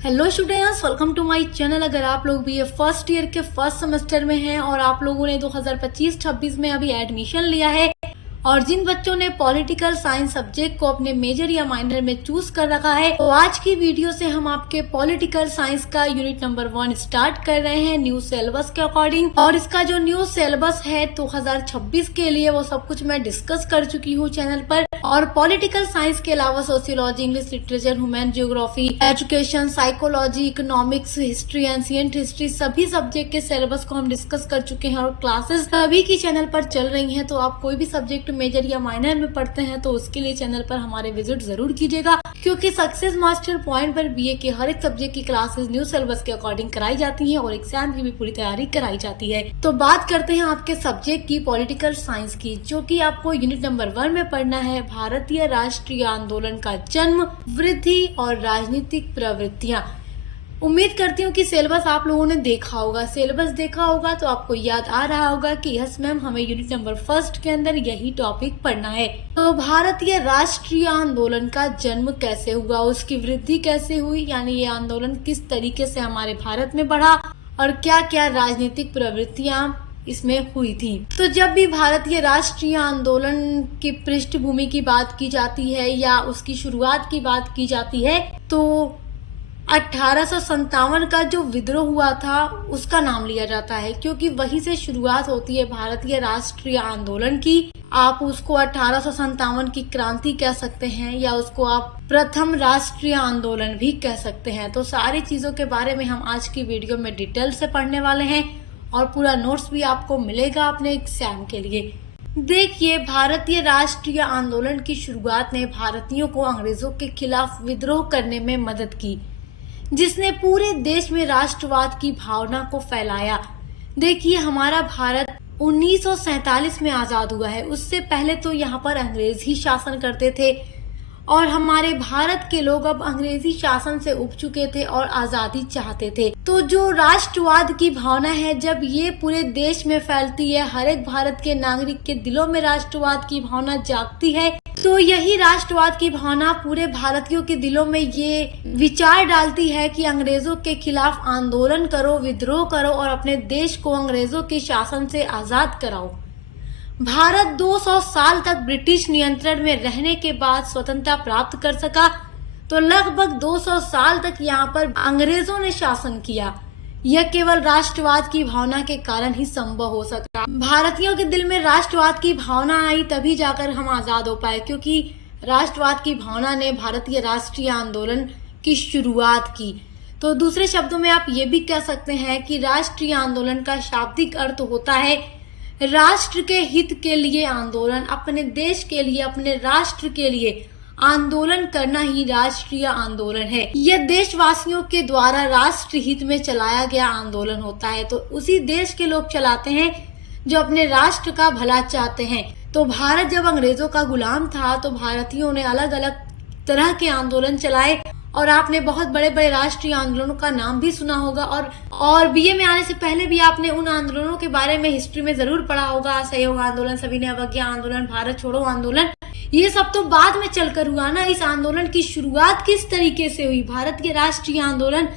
Hello students, welcome to my channel. अगर आप लोग भी ये फर्स्ट ईयर के फर्स्ट सेमेस्टर में हैं और आप लोगों ने 2025-26 में अभी एडमिशन लिया है और जिन बच्चों ने पॉलिटिकल साइंस सब्जेक्ट को अपने मेजर या माइनर में चूज कर रखा है, तो आज की वीडियो से हम आपके पॉलिटिकल साइंस का यूनिट नंबर 1 स्टार्ट कर रहे हैं न्यू सिलेबस के अकॉर्डिंग। और इसका जो न्यू सिलेबस है 2026 के लिए वो सब कुछ मैं डिस्कस कर चुकी हूँ चैनल पर। और पॉलिटिकल साइंस के अलावा sociology, English literature, human geography, education, psychology, economics, history, ancient history, सभी सब्जेक्ट के सिलेबस को हम डिस्कस कर चुके हैं और क्लासेस अभी की चैनल पर चल रही हैं। तो आप कोई भी सब्जेक्ट मेजर या माइनर में पढ़ते हैं तो उसके लिए चैनल पर हमारे विजिट जरूर कीजिएगा, क्योंकि सक्सेस मास्टर पॉइंट पर बीए के हर एक सब्जेक्ट की क्लासेस न्यू सिलेबस के अकॉर्डिंग कराई जाती हैं और एग्जाम की भी पूरी तैयारी कराई जाती है। तो बात करते हैं आपके सब्जेक्ट की पॉलिटिकल साइंस की, जो कि आपको यूनिट नंबर 1 में पढ़ना है। भारतीय राष्ट्रीय आंदोलन का जन्म, वृद्धि और राजनीतिक प्रवृत्तियां। उम्मीद करती हूँ कि सिलेबस आप लोगों ने देखा होगा। सिलेबस देखा होगा तो आपको याद आ रहा होगा कि यस मैम, हमें यूनिट नंबर 1 के अंदर यही टॉपिक पढ़ना है। तो भारतीय राष्ट्रीय आंदोलन का जन्म कैसे हुआ, उसकी वृद्धि कैसे हुई, यानी ये आंदोलन किस तरीके से हमारे भारत में बढ़ा और क्या क्या राजनीतिक प्रवृत्तियां इसमें हुई थी। तो जब भी भारतीय राष्ट्रीय आंदोलन की पृष्ठभूमि की बात की जाती है या उसकी शुरुआत की बात की जाती है, तो 1857 का जो विद्रोह हुआ था उसका नाम लिया जाता है, क्योंकि वहीं से शुरुआत होती है भारतीय राष्ट्रीय आंदोलन की। आप उसको 1857 की क्रांति कह सकते हैं या उसको आप प्रथम राष्ट्रीय आंदोलन भी कह सकते हैं। तो सारी चीजों के बारे में हम आज की वीडियो में डिटेल से पढ़ने वाले हैं और पूरा नोट्स भी आपको मिलेगा अपने एग्जाम के लिए। देखिए, भारतीय राष्ट्रीय आंदोलन की शुरुआत ने भारतीयों को अंग्रेजों के खिलाफ विद्रोह करने में मदद की, जिसने पूरे देश में राष्ट्रवाद की भावना को फैलाया। देखिए, हमारा भारत 1947 में आजाद हुआ है। उससे पहले तो यहाँ पर अंग्रेज ही शासन करते थे और हमारे भारत के लोग अब अंग्रेजी शासन से उब चुके थे और आजादी चाहते थे। तो जो राष्ट्रवाद की भावना है, जब ये पूरे देश में फैलती है, हर एक भारत के नागरिक के दिलों में राष्ट्रवाद की भावना जागती है, तो यही राष्ट्रवाद की भावना पूरे भारतीयों के दिलों में ये विचार डालती है कि अंग्रेजों के खिलाफ आंदोलन करो, विद्रोह करो और अपने देश को अंग्रेजों के शासन से आजाद कराओ। भारत 200 साल तक ब्रिटिश नियंत्रण में रहने के बाद स्वतंत्रता प्राप्त कर सका। तो लगभग 200 साल तक यहाँ पर अंग्रेजों ने शासन किया। यह केवल राष्ट्रवाद की भावना के कारण ही संभव हो सका। भारतीयों के दिल में राष्ट्रवाद की भावना आई तभी जाकर हम आजाद हो पाए, क्योंकि राष्ट्रवाद की भावना ने भारतीय राष्ट्रीय आंदोलन की शुरुआत की। तो दूसरे शब्दों में आप ये भी कह सकते हैं कि राष्ट्रीय आंदोलन का शाब्दिक अर्थ होता है राष्ट्र के हित के लिए आंदोलन, अपने देश के लिए, अपने राष्ट्र के लिए आंदोलन करना ही राष्ट्रीय आंदोलन है। यह देशवासियों के द्वारा राष्ट्र हित में चलाया गया आंदोलन होता है। तो उसी देश के लोग चलाते हैं जो अपने राष्ट्र का भला चाहते हैं। तो भारत जब अंग्रेजों का गुलाम था तो भारतीयों ने अलग अलग तरह के आंदोलन चलाए और आपने बहुत बड़े बड़े राष्ट्रीय आंदोलनों का नाम भी सुना होगा और बीए में आने से पहले भी आपने उन आंदोलनों के बारे में हिस्ट्री में जरूर पढ़ा होगा। असहयोग आंदोलन, सविनय अवज्ञा आंदोलन, भारत छोड़ो आंदोलन, ये सब तो बाद में चलकर हुआ ना। इस आंदोलन की शुरुआत किस तरीके से हुई, भारतीय राष्ट्रीय आंदोलन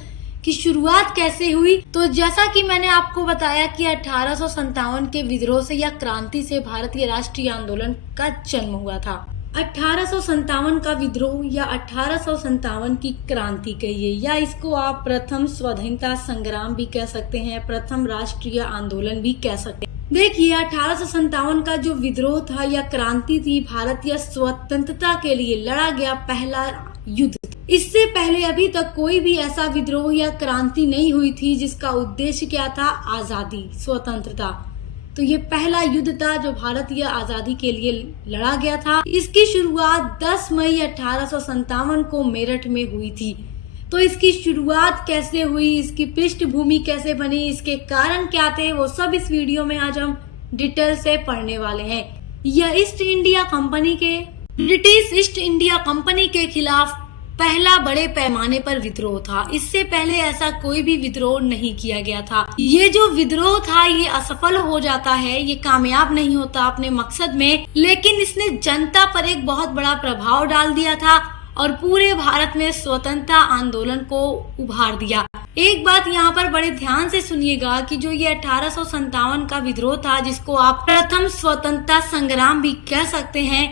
की शुरुआत कैसे हुई? तो जैसा कि मैंने आपको बताया कि 1857 के विद्रोह से या क्रांति से भारतीय राष्ट्रीय आंदोलन का जन्म हुआ था। 1857 का विद्रोह या 1857 की क्रांति कहिए, या इसको आप प्रथम स्वाधीनता संग्राम भी कह सकते हैं, प्रथम राष्ट्रीय आंदोलन भी कह सकते हैं। देखिए, 1857 का जो विद्रोह था या क्रांति थी, भारतीय स्वतंत्रता के लिए लड़ा गया पहला युद्ध। इससे पहले अभी तक कोई भी ऐसा विद्रोह या क्रांति नहीं हुई थी जिसका उद्देश्य क्या था, आजादी, स्वतंत्रता। तो ये पहला युद्ध था जो भारतीय आजादी के लिए लड़ा गया था। इसकी शुरुआत 10 मई 1857 को मेरठ में हुई थी। तो इसकी शुरुआत कैसे हुई, इसकी पृष्ठभूमि कैसे बनी, इसके कारण क्या थे, वो सब इस वीडियो में आज हम डिटेल से पढ़ने वाले हैं। यह ब्रिटिश ईस्ट इंडिया कंपनी के खिलाफ पहला बड़े पैमाने पर विद्रोह था। इससे पहले ऐसा कोई भी विद्रोह नहीं किया गया था। ये जो विद्रोह था ये असफल हो जाता है, ये कामयाब नहीं होता अपने मकसद में, लेकिन इसने जनता पर एक बहुत बड़ा प्रभाव डाल दिया था और पूरे भारत में स्वतंत्रता आंदोलन को उभार दिया। एक बात यहाँ पर बड़े ध्यान से सुनिएगा कि जो ये 1857 का विद्रोह था, जिसको आप प्रथम स्वतंत्रता संग्राम भी कह सकते हैं,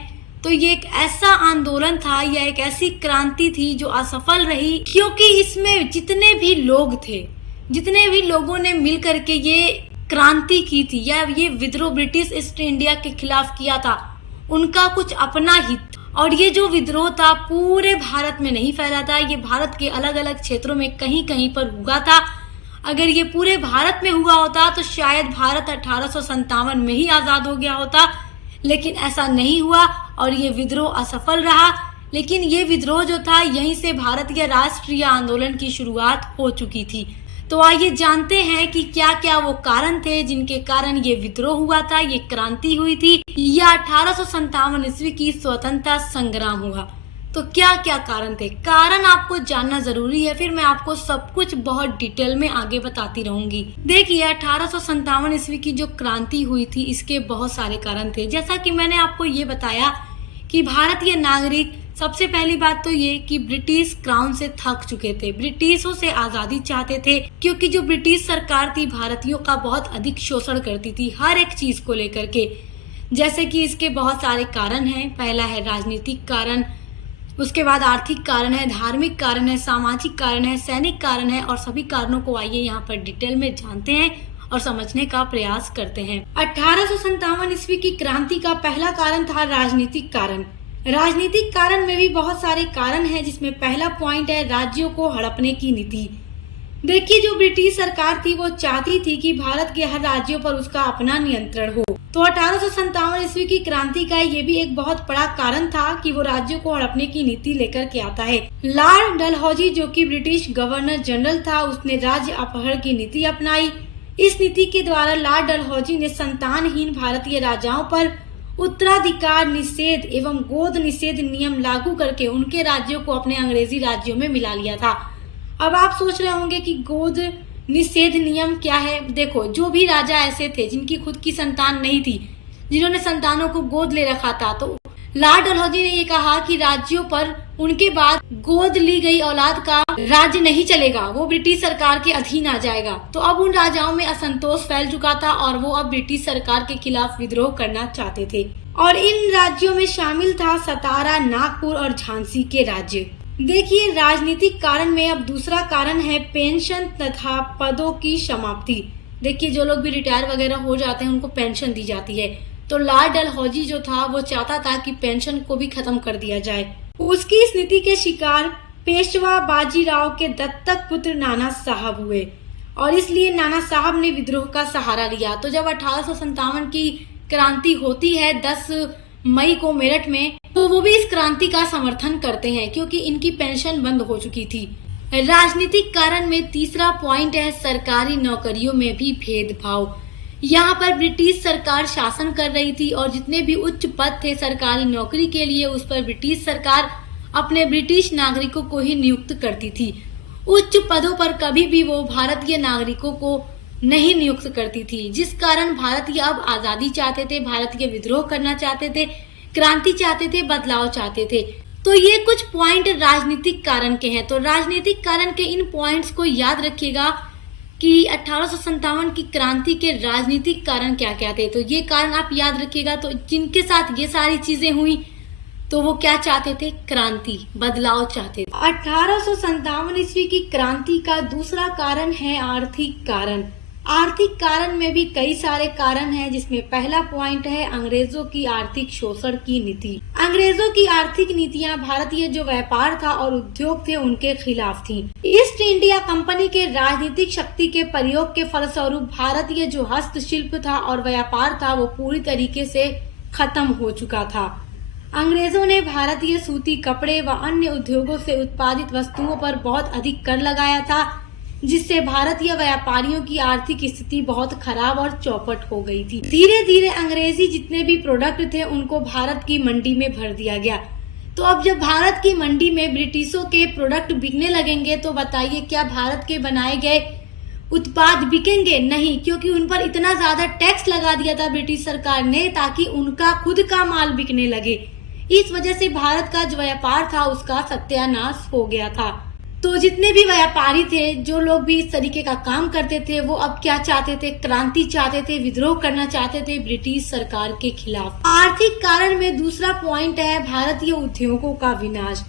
तो ये एक ऐसा आंदोलन था या एक ऐसी क्रांति थी जो असफल रही, क्योंकि इसमें जितने भी लोग थे, जितने भी लोगों ने मिल करके ये क्रांति की थी या ये विद्रोह ब्रिटिश ईस्ट इंडिया के खिलाफ किया था, उनका कुछ अपना ही था। और ये जो विद्रोह था पूरे भारत में नहीं फैला था, ये भारत के अलग अलग क्षेत्रों में कहीं कहीं पर हुआ था। अगर ये पूरे भारत में हुआ होता तो शायद भारत 1857 में ही आज़ाद हो गया होता, लेकिन ऐसा नहीं हुआ और ये विद्रोह असफल रहा। लेकिन ये विद्रोह जो था, यहीं से भारतीय राष्ट्रीय आंदोलन की शुरुआत हो चुकी थी। तो आइए जानते हैं कि क्या क्या वो कारण थे जिनके कारण ये विद्रोह हुआ था, ये क्रांति हुई थी, या 1857 ईस्वी की स्वतंत्रता संग्राम हुआ। तो क्या क्या कारण थे, कारण आपको जानना जरूरी है, फिर मैं आपको सब कुछ बहुत डिटेल में आगे बताती रहूंगी। देखिए 1857 ईस्वी की जो क्रांति हुई थी, इसके बहुत सारे कारण थे। जैसा कि मैंने आपको ये बताया कि भारतीय नागरिक, सबसे पहली बात तो ये कि ब्रिटिश क्राउन से थक चुके थे, ब्रिटिशों से आजादी चाहते थे, क्योंकि जो ब्रिटिश सरकार थी भारतीयों का बहुत अधिक शोषण करती थी हर एक चीज को लेकर के। जैसे कि इसके बहुत सारे कारण हैं। पहला है राजनीतिक कारण, उसके बाद आर्थिक कारण है, धार्मिक कारण है, सामाजिक कारण है, सैनिक कारण है, और सभी कारणों को आइए यहाँ पर डिटेल में जानते हैं और समझने का प्रयास करते हैं। 1857 ईस्वी की क्रांति का पहला कारण था राजनीतिक कारण। राजनीतिक कारण में भी बहुत सारे कारण हैं, जिसमें पहला पॉइंट है राज्यों को हड़पने की नीति। देखिए जो ब्रिटिश सरकार थी वो चाहती थी कि भारत के हर राज्यों पर उसका अपना नियंत्रण हो। तो 1857 ईस्वी की क्रांति का ये भी एक बहुत बड़ा कारण था कि वो राज्यों को हड़पने की नीति लेकर के आता है। लॉर्ड डलहौजी जो कि ब्रिटिश गवर्नर जनरल था, उसने राज्य अपहरण की नीति अपनाई। इस नीति के द्वारा लॉर्ड डलहौजी ने संतानहीन भारतीय राजाओं पर उत्तराधिकार निषेध एवं गोद निषेध नियम लागू करके उनके राज्यों को अपने अंग्रेजी राज्यों में मिला लिया था। अब आप सोच रहे होंगे कि गोद निषेध नियम क्या है। देखो, जो भी राजा ऐसे थे जिनकी खुद की संतान नहीं थी, जिन्होंने संतानों को गोद ले रखा था, तो लॉर्ड डलहौजी ने ये कहा कि राज्यों पर उनके बाद गोद ली गई औलाद का राज्य नहीं चलेगा, वो ब्रिटिश सरकार के अधीन आ जाएगा। तो अब उन राजाओं में असंतोष फैल चुका था और वो अब ब्रिटिश सरकार के खिलाफ विद्रोह करना चाहते थे। और इन राज्यों में शामिल था सतारा, नागपुर और झांसी के राज्य। देखिए राजनीतिक कारण में अब दूसरा कारण है पेंशन तथा पदों की समाप्ति। देखिए जो लोग भी रिटायर वगैरह हो जाते हैं उनको पेंशन दी जाती है, तो लॉर्ड डलहौजी जो था वो चाहता था कि पेंशन को भी खत्म कर दिया जाए। उसकी इस नीति के शिकार पेशवा बाजीराव के दत्तक पुत्र नाना साहब हुए और इसलिए नाना साहब ने विद्रोह का सहारा लिया। तो जब 1857 की क्रांति होती है 10 मई को मेरठ में, तो वो भी इस क्रांति का समर्थन करते हैं क्योंकि इनकी पेंशन बंद हो चुकी थी। राजनीतिक कारण में तीसरा पॉइंट है सरकारी नौकरियों में भी भेदभाव। यहाँ पर ब्रिटिश सरकार शासन कर रही थी और जितने भी उच्च पद थे सरकारी नौकरी के लिए, उस पर ब्रिटिश सरकार अपने ब्रिटिश नागरिकों को ही नियुक्त करती थी। उच्च पदों पर कभी भी वो भारतीय नागरिकों को नहीं नियुक्त करती थी, जिस कारण भारतीय अब आजादी चाहते थे, भारतीय विद्रोह करना चाहते थे, क्रांति चाहते थे, बदलाव चाहते थे। तो ये कुछ पॉइंट राजनीतिक कारण के हैं। तो राजनीतिक कारण के इन पॉइंट्स को याद रखिएगा कि 1857 की क्रांति के राजनीतिक कारण क्या क्या थे। तो ये कारण आप याद रखिएगा। तो जिनके साथ ये सारी चीजें हुई तो वो क्या चाहते थे? क्रांति, बदलाव चाहते थे। 1857 ईस्वी की क्रांति का दूसरा कारण है आर्थिक कारण। आर्थिक कारण में भी कई सारे कारण हैं, जिसमें पहला पॉइंट है अंग्रेजों की आर्थिक शोषण की नीति। अंग्रेजों की आर्थिक नीतियां भारतीय जो व्यापार था और उद्योग थे उनके खिलाफ थी। ईस्ट इंडिया कंपनी के राजनीतिक शक्ति के प्रयोग के फलस्वरूप भारतीय जो हस्तशिल्प था और व्यापार था वो पूरी तरीके से खत्म हो चुका था। अंग्रेजों ने भारतीय सूती कपड़े व अन्य उद्योगों से उत्पादित वस्तुओं पर बहुत अधिक कर लगाया था, जिससे भारतीय व्यापारियों की आर्थिक स्थिति बहुत खराब और चौपट हो गई थी। धीरे धीरे अंग्रेजी जितने भी प्रोडक्ट थे उनको भारत की मंडी में भर दिया गया। तो अब जब भारत की मंडी में ब्रिटिशों के प्रोडक्ट बिकने लगेंगे तो बताइए क्या भारत के बनाए गए उत्पाद बिकेंगे? नहीं, क्योंकि उन पर इतना ज्यादा टैक्स लगा दिया था ब्रिटिश सरकार ने ताकि उनका खुद का माल बिकने लगे। इस वजह से भारत का जो व्यापार था उसका सत्यानाश हो गया था। तो जितने भी व्यापारी थे, जो लोग भी इस तरीके का काम करते थे, वो अब क्या चाहते थे, क्रांति चाहते थे, विद्रोह करना चाहते थे ब्रिटिश सरकार के खिलाफ। आर्थिक कारण में दूसरा पॉइंट है भारतीय उद्योगों का विनाश।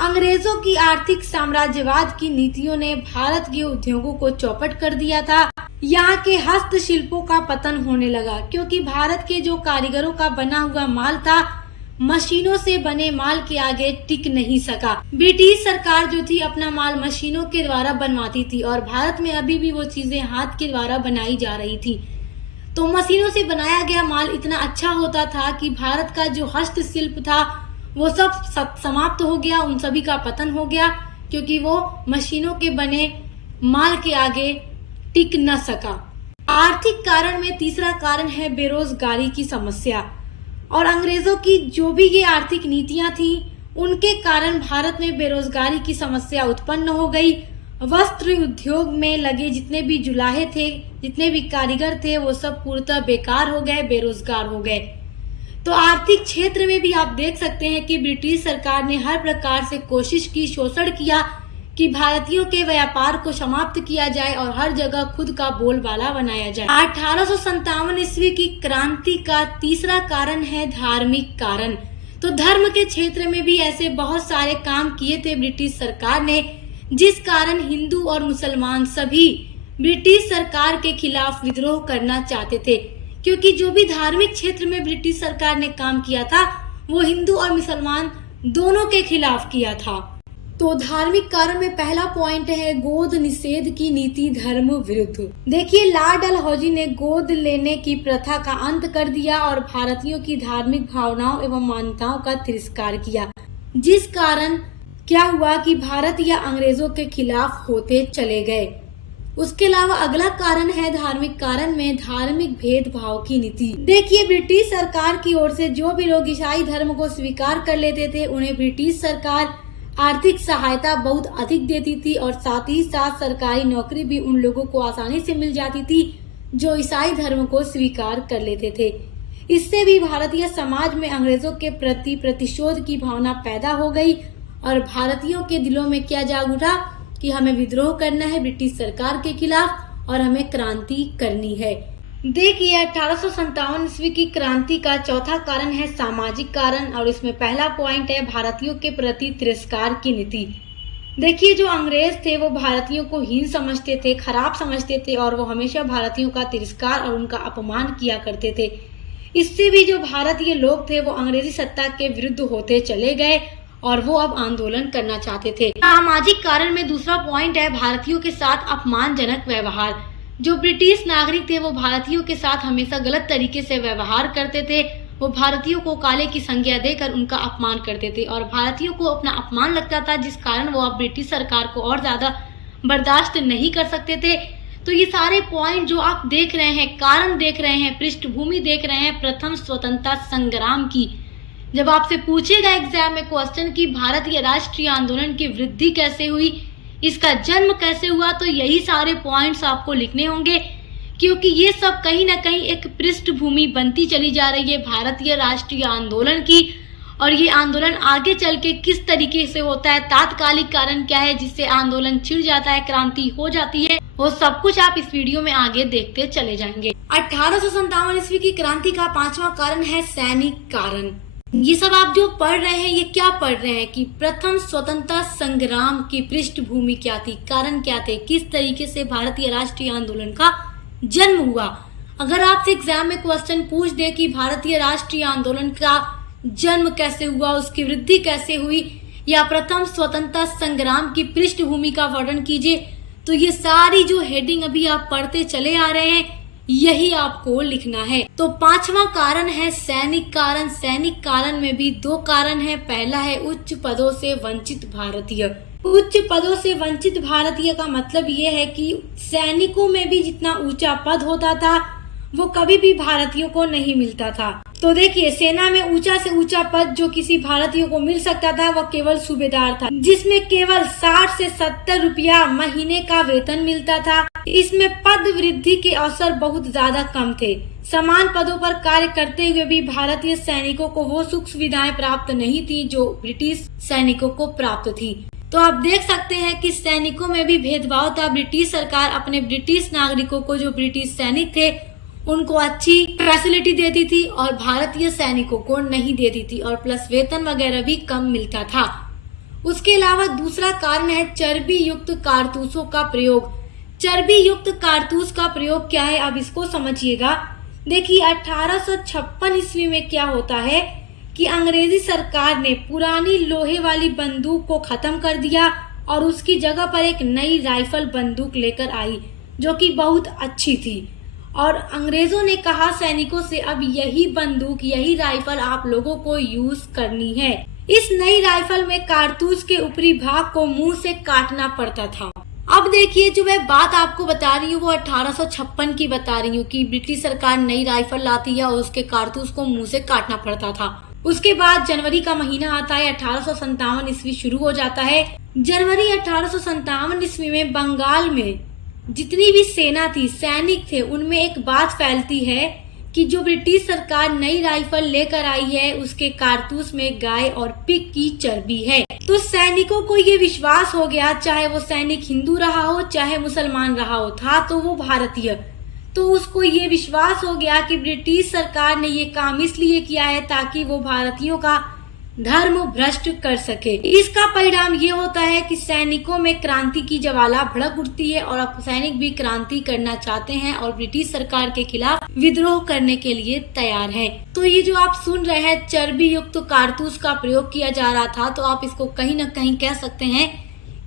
अंग्रेजों की आर्थिक साम्राज्यवाद की नीतियों ने भारत के उद्योगों को चौपट कर दिया था। यहाँ के हस्तशिल्पों का पतन होने लगा क्योंकि भारत के जो कारीगरों का बना हुआ माल था, मशीनों से बने माल के आगे टिक नहीं सका। ब्रिटिश सरकार जो थी अपना माल मशीनों के द्वारा बनवाती थी और भारत में अभी भी वो चीजें हाथ के द्वारा बनाई जा रही थी। तो मशीनों से बनाया गया माल इतना अच्छा होता था कि भारत का जो हस्तशिल्प था वो सब समाप्त हो गया, उन सभी का पतन हो गया क्योंकि वो मशीनों के बने माल के आगे टिक न सका। आर्थिक कारण में तीसरा कारण है बेरोजगारी की समस्या। और अंग्रेजों की जो भी ये आर्थिक नीतियां थी उनके कारण भारत में बेरोजगारी की समस्या उत्पन्न हो गई। वस्त्र उद्योग में लगे जितने भी जुलाहे थे, जितने भी कारीगर थे, वो सब पूर्णतः बेकार हो गए, बेरोजगार हो गए। तो आर्थिक क्षेत्र में भी आप देख सकते हैं कि ब्रिटिश सरकार ने हर प्रकार से कोशिश की, शोषण किया कि भारतीयों के व्यापार को समाप्त किया जाए और हर जगह खुद का बोलबाला बनाया जाए। 1857 ईस्वी की क्रांति का तीसरा कारण है धार्मिक कारण। तो धर्म के क्षेत्र में भी ऐसे बहुत सारे काम किए थे ब्रिटिश सरकार ने, जिस कारण हिंदू और मुसलमान सभी ब्रिटिश सरकार के खिलाफ विद्रोह करना चाहते थे, क्योंकि जो भी धार्मिक क्षेत्र में ब्रिटिश सरकार ने काम किया था वो हिंदू और मुसलमान दोनों के खिलाफ किया था। तो धार्मिक कारण में पहला पॉइंट है गोद निषेध की नीति धर्म विरुद्ध। देखिए, लॉर्ड डलहौजी ने गोद लेने की प्रथा का अंत कर दिया और भारतीयों की धार्मिक भावनाओं एवं मान्यताओं का तिरस्कार किया, जिस कारण क्या हुआ कि भारत या अंग्रेजों के खिलाफ होते चले गए। उसके अलावा अगला कारण है धार्मिक कारण में धार्मिक भेदभाव की नीति। देखिए, ब्रिटिश सरकार की ओर से जो भी लोग ईसाई धर्म को स्वीकार कर लेते थे उन्हें ब्रिटिश सरकार आर्थिक सहायता बहुत अधिक देती थी और साथ ही साथ सरकारी नौकरी भी उन लोगों को आसानी से मिल जाती थी जो ईसाई धर्म को स्वीकार कर लेते थे। इससे भी भारतीय समाज में अंग्रेजों के प्रति प्रतिशोध की भावना पैदा हो गई और भारतीयों के दिलों में क्या जाग उठा कि हमें विद्रोह करना है ब्रिटिश सरकार के खिलाफ और हमें क्रांति करनी है। देखिए, 1857 ईस्वी की क्रांति का चौथा कारण है सामाजिक कारण और इसमें पहला पॉइंट है भारतीयों के प्रति तिरस्कार की नीति। देखिए, जो अंग्रेज थे वो भारतीयों को हीन समझते थे, खराब समझते थे और वो हमेशा भारतीयों का तिरस्कार और उनका अपमान किया करते थे। इससे भी जो भारतीय लोग थे वो अंग्रेजी सत्ता के विरुद्ध होते चले गए और वो अब आंदोलन करना चाहते थे। सामाजिक कारण में दूसरा पॉइंट है भारतीयों के साथ अपमानजनक व्यवहार। जो ब्रिटिश नागरिक थे वो भारतीयों के साथ हमेशा गलत तरीके से व्यवहार करते थे। वो भारतीयों को काले की संज्ञा देकर उनका अपमान करते थे और भारतीयों को अपना अपमान लगता था, जिस कारण वो अब ब्रिटिश सरकार को और ज्यादा बर्दाश्त नहीं कर सकते थे। तो ये सारे पॉइंट जो आप देख रहे हैं, कारण देख रहे हैं, पृष्ठभूमि देख रहे हैं प्रथम स्वतंत्रता संग्राम की। जब आपसे पूछेगा एग्जाम में क्वेश्चन कि भारतीय राष्ट्रीय आंदोलन की वृद्धि कैसे हुई, इसका जन्म कैसे हुआ, तो यही सारे पॉइंट्स आपको लिखने होंगे, क्योंकि ये सब कहीं ना कहीं एक पृष्ठभूमि बनती चली जा रही है भारतीय राष्ट्रीय आंदोलन की। और ये आंदोलन आगे चल के किस तरीके से होता है, तात्कालिक कारण क्या है जिससे आंदोलन छिड़ जाता है, क्रांति हो जाती है, वो सब कुछ आप इस वीडियो में आगे देखते चले जाएंगे। 1857 ईस्वी की क्रांति का पांचवा कारण है सैनिक कारण। ये सब आप जो पढ़ रहे हैं ये क्या पढ़ रहे हैं कि प्रथम स्वतंत्रता संग्राम की पृष्ठभूमि क्या थी, कारण क्या थे, किस तरीके से भारतीय राष्ट्रीय आंदोलन का जन्म हुआ। अगर आपसे एग्जाम में क्वेश्चन पूछ दे कि भारतीय राष्ट्रीय आंदोलन का जन्म कैसे हुआ, उसकी वृद्धि कैसे हुई, या प्रथम स्वतंत्रता संग्राम की पृष्ठभूमि का वर्णन कीजिए, तो ये सारी जो हेडिंग अभी आप पढ़ते चले आ रहे हैं यही आपको लिखना है। तो पांचवा कारण है सैनिक कारण। सैनिक कारण में भी दो कारण है। पहला है उच्च पदों से वंचित भारतीय। उच्च पदों से वंचित भारतीय का मतलब ये है कि सैनिकों में भी जितना ऊंचा पद होता था वो कभी भी भारतीयों को नहीं मिलता था। तो देखिए, सेना में ऊंचा से ऊंचा पद जो किसी भारतीय को मिल सकता था वह केवल सूबेदार था, जिसमें केवल 60 से 70 रुपया महीने का वेतन मिलता था। इसमें पद वृद्धि के अवसर बहुत ज्यादा कम थे। समान पदों पर कार्य करते हुए भी भारतीय सैनिकों को वो सुख सुविधाएं प्राप्त नहीं थी जो ब्रिटिश सैनिकों को प्राप्त थी। तो आप देख सकते हैं कि सैनिकों में भी भेदभाव था। ब्रिटिश सरकार अपने ब्रिटिश नागरिकों को, जो ब्रिटिश सैनिक थे, उनको अच्छी फैसिलिटी देती थी और भारतीय सैनिकों को नहीं देती थी, और प्लस वेतन वगैरह भी कम मिलता था। उसके अलावा दूसरा कारण है चर्बी युक्त कारतूसों का प्रयोग। चर्बी युक्त कारतूस का प्रयोग क्या है, अब इसको समझिएगा। देखिए 1856 ईस्वी में क्या होता है कि अंग्रेजी सरकार ने पुरानी लोहे वाली बंदूक को खत्म कर दिया और उसकी जगह पर एक नई राइफल बंदूक लेकर आई जो कि बहुत अच्छी थी। और अंग्रेजों ने कहा सैनिकों से, अब यही बंदूक, यही राइफल आप लोगों को यूज करनी है। इस नई राइफल में कारतूस के ऊपरी भाग को मुंह से काटना पड़ता था। अब देखिए, जो मैं बात आपको बता रही हूँ वो 1856 की बता रही हूँ कि ब्रिटिश सरकार नई राइफल लाती है और उसके कारतूस को मुंह से काटना पड़ता था। उसके बाद जनवरी का महीना आता है, 1857 ईस्वी शुरू हो जाता है। जनवरी 1857 ईस्वी में बंगाल में जितनी भी सेना थी, सैनिक थे, उनमें एक बात फैलती है कि जो ब्रिटिश सरकार नई राइफल लेकर आई है उसके कारतूस में गाय और पिग की चर्बी है। तो सैनिकों को ये विश्वास हो गया, चाहे वो सैनिक हिंदू रहा हो चाहे मुसलमान रहा हो, था तो वो भारतीय, तो उसको ये विश्वास हो गया कि ब्रिटिश सरकार ने ये काम इसलिए किया है ताकि वो भारतीयों का धर्म भ्रष्ट कर सके। इसका परिणाम ये होता है कि सैनिकों में क्रांति की ज्वाला भड़क उठती है और अब सैनिक भी क्रांति करना चाहते हैं और ब्रिटिश सरकार के खिलाफ विद्रोह करने के लिए तैयार हैं। तो ये जो आप सुन रहे हैं चर्बी युक्त कारतूस का प्रयोग किया जा रहा था, तो आप इसको कहीं न कहीं कह सकते हैं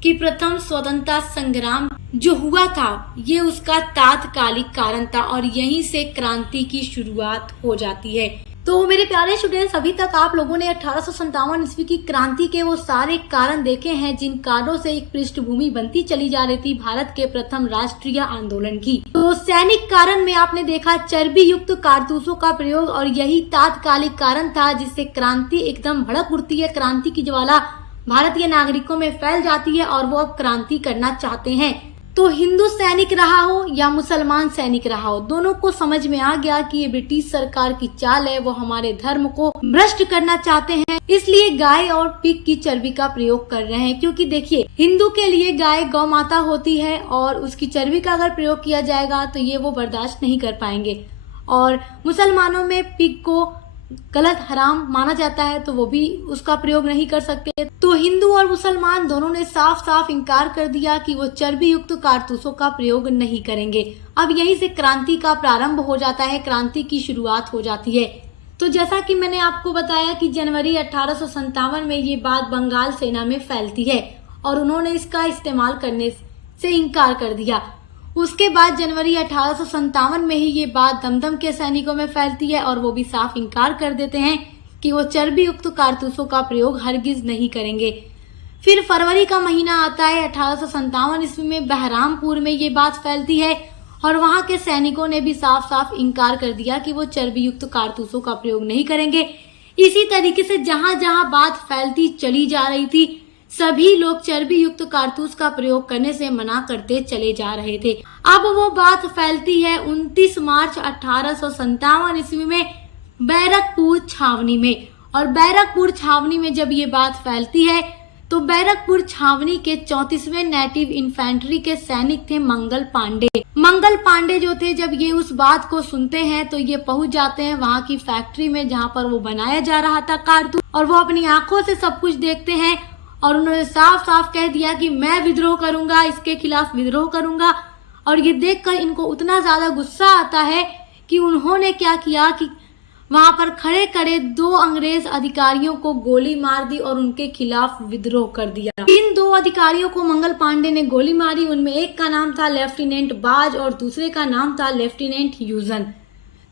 कि प्रथम स्वतंत्रता संग्राम जो हुआ था ये उसका तात्कालिक कारण था और यहीं से क्रांति की शुरुआत हो जाती है। तो मेरे प्यारे स्टूडेंट्स, अभी तक आप लोगों ने 1857 ईस्वी की क्रांति के वो सारे कारण देखे हैं जिन कारणों से एक पृष्ठभूमि बनती चली जा रही थी भारत के प्रथम राष्ट्रीय आंदोलन की। तो सैनिक कारण में आपने देखा चर्बी युक्त कारतूसों का प्रयोग और यही तात्कालिक कारण था जिससे क्रांति एकदम भड़क उठती है। क्रांति की ज्वाला भारतीय नागरिकों में फैल जाती है और वो अब क्रांति करना चाहते हैं। तो हिंदू सैनिक रहा हो या मुसलमान सैनिक रहा हो, दोनों को समझ में आ गया कि ये ब्रिटिश सरकार की चाल है, वो हमारे धर्म को भ्रष्ट करना चाहते हैं, इसलिए गाय और पिग की चर्बी का प्रयोग कर रहे हैं। क्योंकि देखिए, हिंदू के लिए गाय गौ माता होती है और उसकी चर्बी का अगर प्रयोग किया जाएगा तो ये वो बर्दाश्त नहीं कर पाएंगे, और मुसलमानों में पिग को गलत हराम माना जाता है तो वो भी उसका प्रयोग नहीं कर सकते। तो हिंदू और मुसलमान दोनों ने साफ साफ इनकार कर दिया कि वो चर्बी युक्त कारतूसों का प्रयोग नहीं करेंगे। अब यहीं से क्रांति का प्रारंभ हो जाता है, क्रांति की शुरुआत हो जाती है। तो जैसा कि मैंने आपको बताया कि जनवरी 1857 में ये बात बंगाल सेना में फैलती है और उन्होंने इसका इस्तेमाल करने से इनकार कर दिया। उसके बाद जनवरी 1857 में ही ये बात दमदम के सैनिकों में फैलती है और वो भी साफ इनकार कर देते हैं कि वो चर्बी युक्त कारतूसों का प्रयोग हरगिज नहीं करेंगे। फिर फरवरी का महीना आता है 1857 ईस्वी में बहरामपुर में ये बात फैलती है और वहां के सैनिकों ने भी साफ साफ इनकार कर दिया कि वो चर्बी युक्त कारतूसों का प्रयोग नहीं करेंगे। इसी तरीके से जहां जहां बात फैलती चली जा रही थी, सभी लोग चर्बी युक्त कारतूस का प्रयोग करने से मना करते चले जा रहे थे। अब वो बात फैलती है 29 मार्च 1857 ईस्वी में बैरकपुर छावनी में, और बैरकपुर छावनी में जब ये बात फैलती है तो बैरकपुर छावनी के 34वें नेटिव इन्फेंट्री के सैनिक थे मंगल पांडे। मंगल पांडे जो थे, जब ये उस बात को सुनते हैं तो ये पहुंच जाते हैं वहां की फैक्ट्री में जहां पर वो बनाया जा रहा था कारतूस, और वो अपनी आंखों से सब कुछ देखते हैं और उन्होंने साफ साफ कह दिया कि मैं विद्रोह करूंगा, इसके खिलाफ विद्रोह करूंगा। और ये देखकर इनको उतना ज्यादा गुस्सा आता है कि उन्होंने क्या किया कि वहां पर खड़े खड़े 2 अंग्रेज अधिकारियों को गोली मार दी और उनके खिलाफ विद्रोह कर दिया। इन 2 अधिकारियों को मंगल पांडे ने गोली मारी। उनमें एक का नाम था लेफ्टिनेंट बाज और दूसरे का नाम था लेफ्टिनेंट ह्यूजन।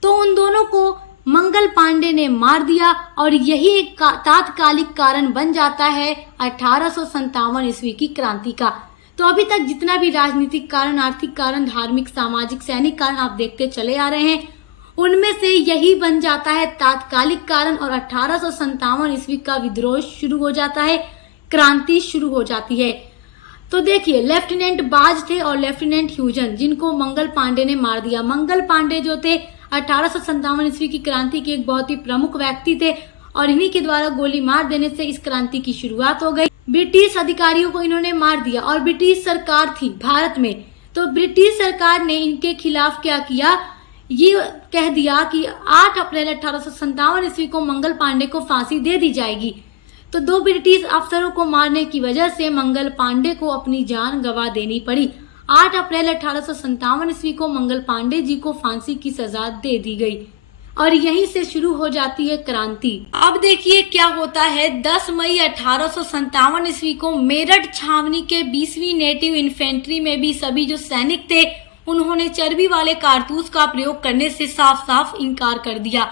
तो उन दोनों को मंगल पांडे ने मार दिया और यही एक तात्कालिक कारण बन जाता है 1857 ईस्वी की क्रांति का। तो अभी तक जितना भी राजनीतिक कारण, आर्थिक कारण, धार्मिक, सामाजिक, सैनिक कारण आप देखते चले आ रहे हैं, उनमें से यही बन जाता है तात्कालिक कारण और 1857 ईस्वी का विद्रोह शुरू हो जाता है, क्रांति शुरू हो जाती है। तो देखिए, लेफ्टिनेंट बाज थे और लेफ्टिनेंट ह्यूजन, जिनको मंगल पांडे ने मार दिया। मंगल पांडे जो थे 1857 ईस्वी की क्रांति के एक बहुत ही प्रमुख व्यक्ति थे और इन्हीं के द्वारा गोली मार देने से इस क्रांति की शुरुआत हो गई। ब्रिटिश अधिकारियों को इन्होंने मार दिया और ब्रिटिश सरकार थी भारत में, तो ब्रिटिश सरकार ने इनके खिलाफ क्या किया, ये कह दिया कि 8 अप्रैल 1857 ईस्वी को मंगल पांडे को फांसी दे दी जाएगी। तो 2 ब्रिटिश अफसरों को मारने की वजह से मंगल पांडे को अपनी जान गंवा देनी पड़ी। 8 अप्रैल 1857 ईस्वी को मंगल पांडे जी को फांसी की सजा दे दी गई और यहीं से शुरू हो जाती है क्रांति। अब देखिए क्या होता है। 10 मई 1857 ईस्वी को मेरठ छावनी के 20वीं नेटिव इन्फेंट्री में भी सभी जो सैनिक थे उन्होंने चर्बी वाले कारतूस का प्रयोग करने से साफ साफ इनकार कर दिया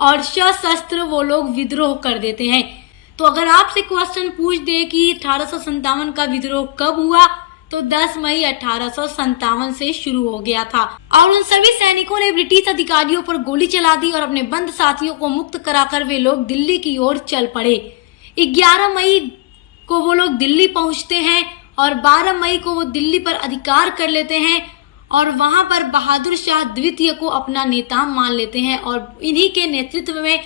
और सशस्त्र वो लोग विद्रोह कर देते हैं। तो अगर आपसे क्वेश्चन पूछ दे कि 1857 का विद्रोह कब हुआ, तो 10 मई 1857 से शुरू हो गया था और उन सभी सैनिकों ने ब्रिटिश अधिकारियों पर गोली चला दी और अपने बंद साथियों को मुक्त कराकर वे लोग दिल्ली की ओर चल पड़े। 11 मई को वो लोग दिल्ली पहुंचते हैं और 12 मई को वो दिल्ली पर अधिकार कर लेते हैं और वहां पर बहादुर शाह द्वितीय को अपना नेता मान लेते हैं और इन्हीं के नेतृत्व में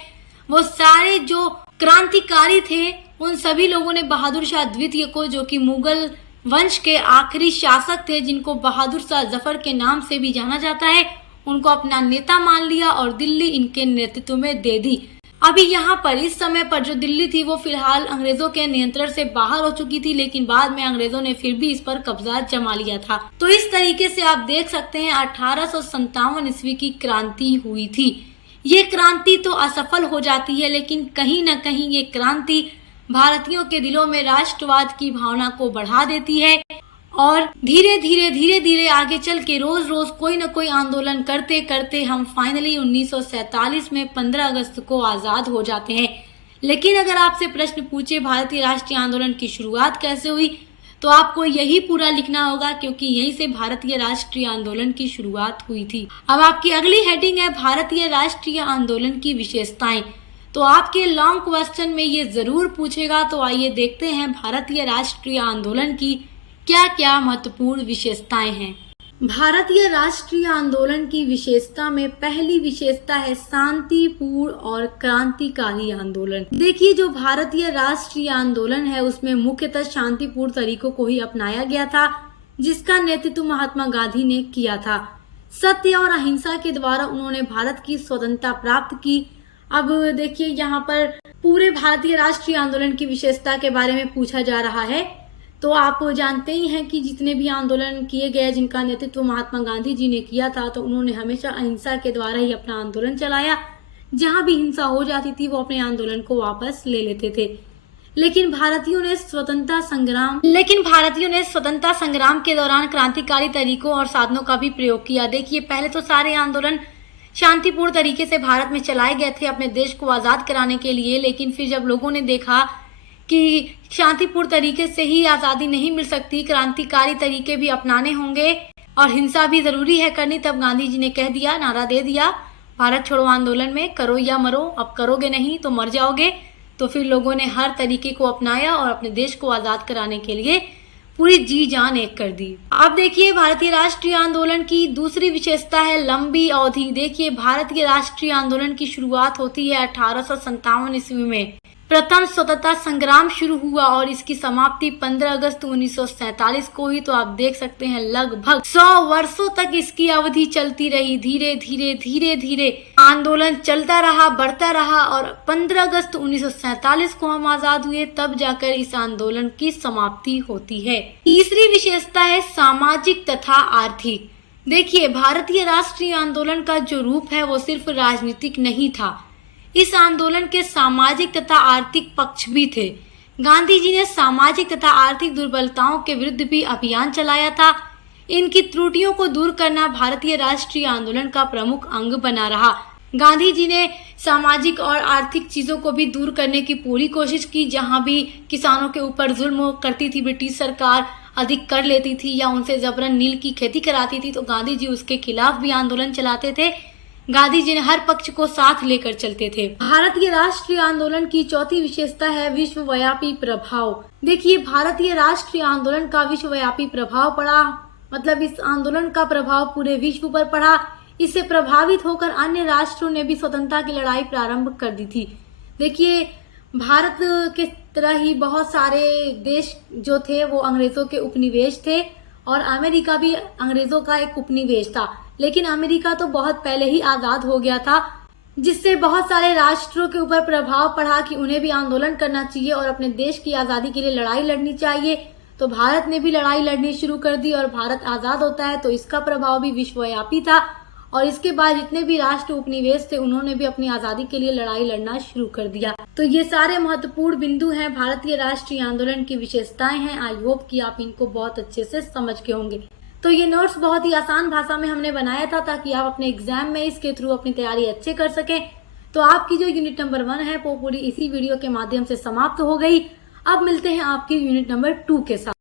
वो सारे जो क्रांतिकारी थे उन सभी लोगों ने बहादुर शाह द्वितीय को, जो कि मुगल वंश के आखिरी शासक थे जिनको बहादुर शाह जफर के नाम से भी जाना जाता है, उनको अपना नेता मान लिया और दिल्ली इनके नेतृत्व में दे दी। अभी यहाँ पर इस समय पर जो दिल्ली थी वो फिलहाल अंग्रेजों के नियंत्रण से बाहर हो चुकी थी, लेकिन बाद में अंग्रेजों ने फिर भी इस पर कब्जा जमा लिया था। तो इस तरीके से आप देख सकते हैं 1857 ईस्वी की क्रांति हुई थी। ये क्रांति तो असफल हो जाती है, लेकिन कहीं न कहीं ये क्रांति भारतीयों के दिलों में राष्ट्रवाद की भावना को बढ़ा देती है और धीरे धीरे आगे चल के रोज रोज कोई न कोई आंदोलन करते करते हम फाइनली 1947 में 15 अगस्त को आजाद हो जाते हैं। लेकिन अगर आपसे प्रश्न पूछे भारतीय राष्ट्रीय आंदोलन की शुरुआत कैसे हुई, तो आपको यही पूरा लिखना होगा, क्योंकि यहीं से भारतीय राष्ट्रीय आंदोलन की शुरुआत हुई थी। अब आपकी अगली हेडिंग है भारतीय राष्ट्रीय आंदोलन की विशेषताएं। तो आपके लॉन्ग क्वेश्चन में ये जरूर पूछेगा, तो आइए देखते हैं भारतीय राष्ट्रीय आंदोलन की क्या क्या महत्वपूर्ण विशेषताएं हैं। भारतीय राष्ट्रीय आंदोलन की विशेषता में पहली विशेषता है शांतिपूर्ण और क्रांतिकारी आंदोलन। देखिए, जो भारतीय राष्ट्रीय आंदोलन है उसमें मुख्यतः शांतिपूर्ण तरीकों को ही अपनाया गया था, जिसका नेतृत्व महात्मा गांधी ने किया था। सत्य और अहिंसा के द्वारा उन्होंने भारत की स्वतंत्रता प्राप्त की। अब देखिए, यहाँ पर पूरे भारतीय राष्ट्रीय आंदोलन की विशेषता के बारे में पूछा जा रहा है। तो आप जानते ही हैं कि जितने भी आंदोलन किए गए जिनका नेतृत्व महात्मा गांधी जी ने किया था, तो उन्होंने हमेशा अहिंसा के द्वारा ही अपना आंदोलन चलाया। जहां भी हिंसा हो जाती थी वो अपने आंदोलन को वापस ले लेते थे। लेकिन भारतीयों ने स्वतंत्रता संग्राम के दौरान क्रांतिकारी तरीकों और साधनों का भी प्रयोग किया। देखिए, पहले तो सारे आंदोलन शांतिपूर्ण तरीके से भारत में चलाए गए थे अपने देश को आजाद कराने के लिए, लेकिन फिर जब लोगों ने देखा कि शांतिपूर्ण तरीके से ही आजादी नहीं मिल सकती, क्रांतिकारी तरीके भी अपनाने होंगे और हिंसा भी जरूरी है करनी, तब गांधी जी ने कह दिया, नारा दे दिया, भारत छोड़ो आंदोलन में करो या मरो, अब करोगे नहीं तो मर जाओगे। तो फिर लोगों ने हर तरीके को अपनाया और अपने देश को आजाद कराने के लिए पूरी जी जान एक कर दी। अब देखिए, भारतीय राष्ट्रीय आंदोलन की दूसरी विशेषता है लंबी अवधि। देखिए, भारतीय राष्ट्रीय आंदोलन की शुरुआत होती है 1857 ईस्वी में। प्रथम स्वतंत्रता संग्राम शुरू हुआ और इसकी समाप्ति 15 अगस्त 1947 को हुई। तो आप देख सकते हैं लगभग 100 वर्षों तक इसकी अवधि चलती रही। धीरे धीरे आंदोलन चलता रहा, बढ़ता रहा और 15 अगस्त 1947 को हम आजाद हुए, तब जाकर इस आंदोलन की समाप्ति होती है। तीसरी विशेषता है सामाजिक तथा आर्थिक। देखिए, भारतीय राष्ट्रीय आंदोलन का जो रूप है वो सिर्फ राजनीतिक नहीं था, इस आंदोलन के सामाजिक तथा आर्थिक पक्ष भी थे। गांधी जी ने सामाजिक तथा आर्थिक दुर्बलताओं के विरुद्ध भी अभियान चलाया था। इनकी त्रुटियों को दूर करना भारतीय राष्ट्रीय आंदोलन का प्रमुख अंग बना रहा। गांधी जी ने सामाजिक और आर्थिक चीजों को भी दूर करने की पूरी कोशिश की। जहां भी किसानों के ऊपर जुल्म करती थी ब्रिटिश सरकार, अधिक कर लेती थी या उनसे जबरन नील की खेती कराती थी, तो गांधी जी उसके खिलाफ भी आंदोलन चलाते थे। गांधी जी ने हर पक्ष को साथ लेकर चलते थे। भारतीय राष्ट्रीय आंदोलन की चौथी विशेषता है विश्वव्यापी प्रभाव। देखिए, भारतीय राष्ट्रीय आंदोलन का विश्वव्यापी प्रभाव पड़ा, मतलब इस आंदोलन का प्रभाव पूरे विश्व पर पड़ा। इससे प्रभावित होकर अन्य राष्ट्रों ने भी स्वतंत्रता की लड़ाई प्रारंभ कर दी थी। देखिए, भारत के तरह ही बहुत सारे देश जो थे वो अंग्रेजों के उपनिवेश थे और अमेरिका भी अंग्रेजों का एक उपनिवेश था। लेकिन अमेरिका तो बहुत पहले ही आजाद हो गया था, जिससे बहुत सारे राष्ट्रों के ऊपर प्रभाव पड़ा कि उन्हें भी आंदोलन करना चाहिए और अपने देश की आजादी के लिए लड़ाई लड़नी चाहिए। तो भारत ने भी लड़ाई लड़नी शुरू कर दी और भारत आजाद होता है तो इसका प्रभाव भी विश्वव्यापी था और इसके बाद जितने भी राष्ट्र उपनिवेश थे उन्होंने भी अपनी आजादी के लिए लड़ाई लड़ना शुरू कर दिया। तो ये सारे महत्वपूर्ण बिंदु हैं, भारतीय राष्ट्रीय आंदोलन की विशेषताएं हैं। आई होप कि आप इनको बहुत अच्छे से समझ के होंगे। तो ये नोट्स बहुत ही आसान भाषा में हमने बनाया था ताकि आप अपने एग्जाम में इसके थ्रू अपनी तैयारी अच्छे कर सकें। तो आपकी जो यूनिट नंबर 1 है वो पूरी इसी वीडियो के माध्यम से समाप्त हो गई। अब मिलते हैं आपकी यूनिट नंबर 2 के साथ।